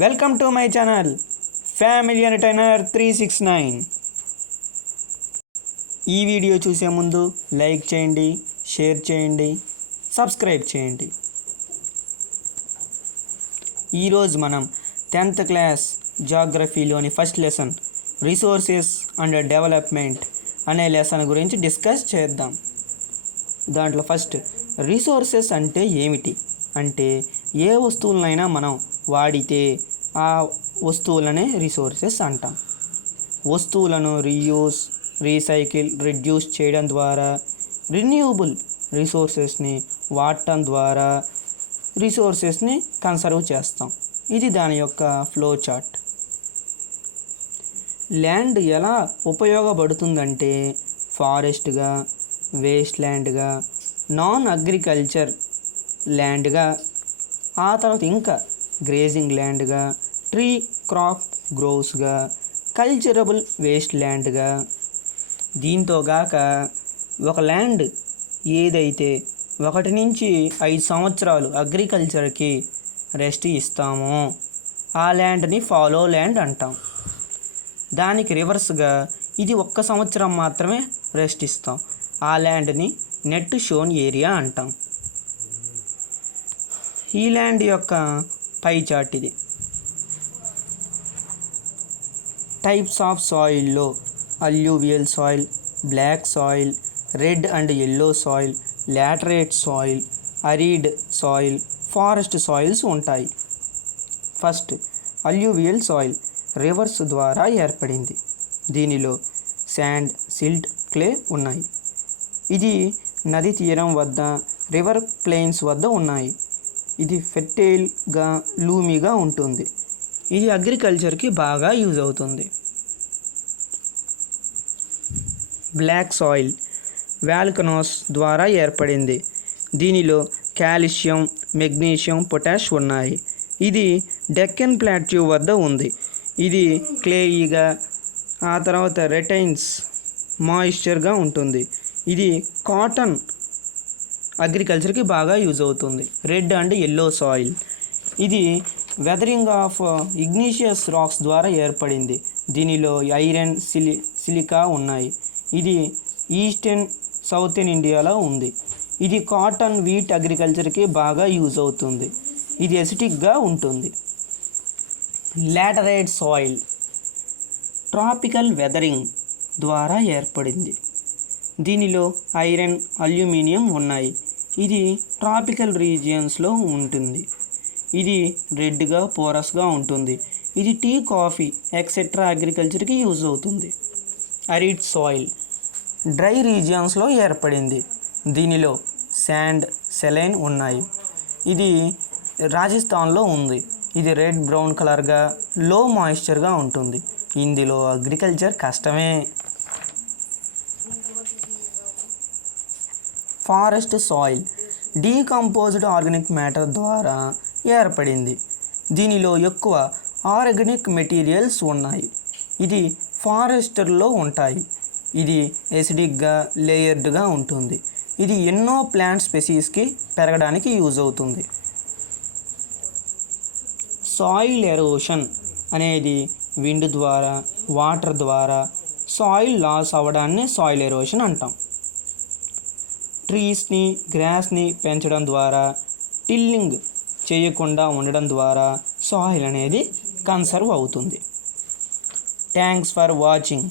Welcome to my channel family entertainer 369. ఈ video చూసే ముందు లైక్ చేయండి, షేర్ చేయండి, సబ్స్క్రైబ్ చేయండి. ఈరోజు మనం 10th క్లాస్ జాగ్రఫీలోని first lesson resources and development అనే లెసన్ గురించి డిస్కస్ చేద్దాం. దాంట్లో ఫస్ట్ రిసోర్సెస్ అంటే ఏమిటి అంటే ఏ వస్తువులనైనా మనం వాడితే ఆ వస్తువులనే రిసోర్సెస్ అంటాం. వస్తువులను రీయూస్, రీసైకిల్, రిడ్యూస్ చేయడం ద్వారా రిన్యూవబుల్ రిసోర్సెస్ని వాడటం ద్వారా రిసోర్సెస్ని కన్సర్వ్ చేస్తాం. ఇది దాని యొక్క ఫ్లో చార్ట్. ల్యాండ్ ఎలా ఉపయోగపడుతుందంటే ఫారెస్ట్గా, వేస్ట్ ల్యాండ్గా, నాన్ అగ్రికల్చర్ ల్యాండ్గా, ఆ తర్వాత ఇంకా గ్రేజింగ్ ల్యాండ్గా, ట్రీ క్రాప్ గ్రోవ్స్గా, కల్చరబుల్ వేస్ట్ ల్యాండ్గా. దీంతో గాక ఒక ల్యాండ్ ఏదైతే 1 నుంచి 5 సంవత్సరాలు అగ్రికల్చర్కి రెస్ట్ ఇస్తామో ఆ ల్యాండ్ని ఫాలో ల్యాండ్ అంటాం. దానికి రివర్స్గా ఇది 1 సంవత్సరం మాత్రమే రెస్ట్ ఇస్తాం. ఆ ల్యాండ్ని నెట్ షోన్ ఏరియా అంటాం. ఈ ల్యాండ్ యొక్క పై చార్ట్ ఇది. టైప్స్ ఆఫ్ సాయిల్లో alluvial soil, black soil, red and yellow soil, laterite soil, arid soil, forest soils ఉంటాయి. ఫస్ట్ అల్యూవియల్ సాయిల్ రివర్స్ ద్వారా ఏర్పడింది. దీనిలో శాండ్, సిల్ట్, క్లే ఉన్నాయి. ఇది నది తీరం వద్ద, రివర్ ప్లెయిన్స్ వద్ద ఉన్నాయి. ఇది ఫెర్టైల్గా, లూమీగా ఉంటుంది. ఇది అగ్రికల్చర్కి బాగా యూజ్ అవుతుంది. బ్లాక్ సాయిల్ వాల్కనోస్ ద్వారా ఏర్పడింది. దీనిలో కాల్షియం, మెగ్నీషియం, పొటాష్ ఉన్నాయి. ఇది డెక్కన్ ప్లాట్యూ వద్ద ఉంది. ఇది క్లేయిగా, ఆ తర్వాత రెటైన్స్ మాయిశ్చర్గా ఉంటుంది. ఇది కాటన్ అగ్రికల్చర్కి బాగా యూజ్ అవుతుంది. రెడ్ అండ్ ఎల్లో సాయిల్ ఇది వెదరింగ్ ఆఫ్ ఇగ్నీషియస్ రాక్స్ ద్వారా ఏర్పడింది. దీనిలో ఐరన్, సిలికా ఉన్నాయి. ఇది ఈస్టర్న్, సౌతర్న్ ఇండియాలో ఉంది. ఇది కాటన్, వీట్ అగ్రికల్చర్కి బాగా యూజ్ అవుతుంది. ఇది ఎసిటిక్గా ఉంటుంది. లాటరైట్ సాయిల్ ట్రాపికల్ వెదరింగ్ ద్వారా ఏర్పడింది. దీనిలో ఐరన్, అల్యూమినియం ఉన్నాయి. ఇది ట్రాపికల్ రీజియన్స్లో ఉంటుంది. ఇది రెడ్గా, పోరస్గా ఉంటుంది. ఇది టీ, కాఫీ ఎక్సెట్రా అగ్రికల్చర్కి యూజ్ అవుతుంది. అరిడ్ సాయిల్ డ్రై రీజియన్స్లో ఏర్పడింది. దీనిలో శాండ్, సెలైన్ ఉన్నాయి. ఇది రాజస్థాన్లో ఉంది. ఇది రెడ్ బ్రౌన్ కలర్గా, లో మాయిశ్చర్గా ఉంటుంది. ఇందులో అగ్రికల్చర్ కష్టమే. Forest soil decomposed organic matter ద్వారా ఏర్పడింది. దీనిలో ఎక్కువ ఆర్గానిక్ మెటీరియల్స్ ఉన్నాయి. ఇది ఫారెస్ట్లో ఉంటాయి. ఇది ఎసిడిక్గా, లేయర్డ్గా ఉంటుంది. ఇది ఎన్నో ప్లాంట్ స్పెసీస్కి పెరగడానికి యూజ్ అవుతుంది. సాయిల్ ఎరోషన్ అనేది విండ్ ద్వారా, వాటర్ ద్వారా సాయిల్ లాస్ అవ్వడాన్ని సాయిల్ ఎరోషన్ అంటాం. ట్రీస్ని, గ్రాస్ని పెంచడం ద్వారా, టిల్లింగ్ చేయకుండా ఉండడం ద్వారా సాయిల్ అనేది కన్సర్వ్ అవుతుంది. Thanks for watching.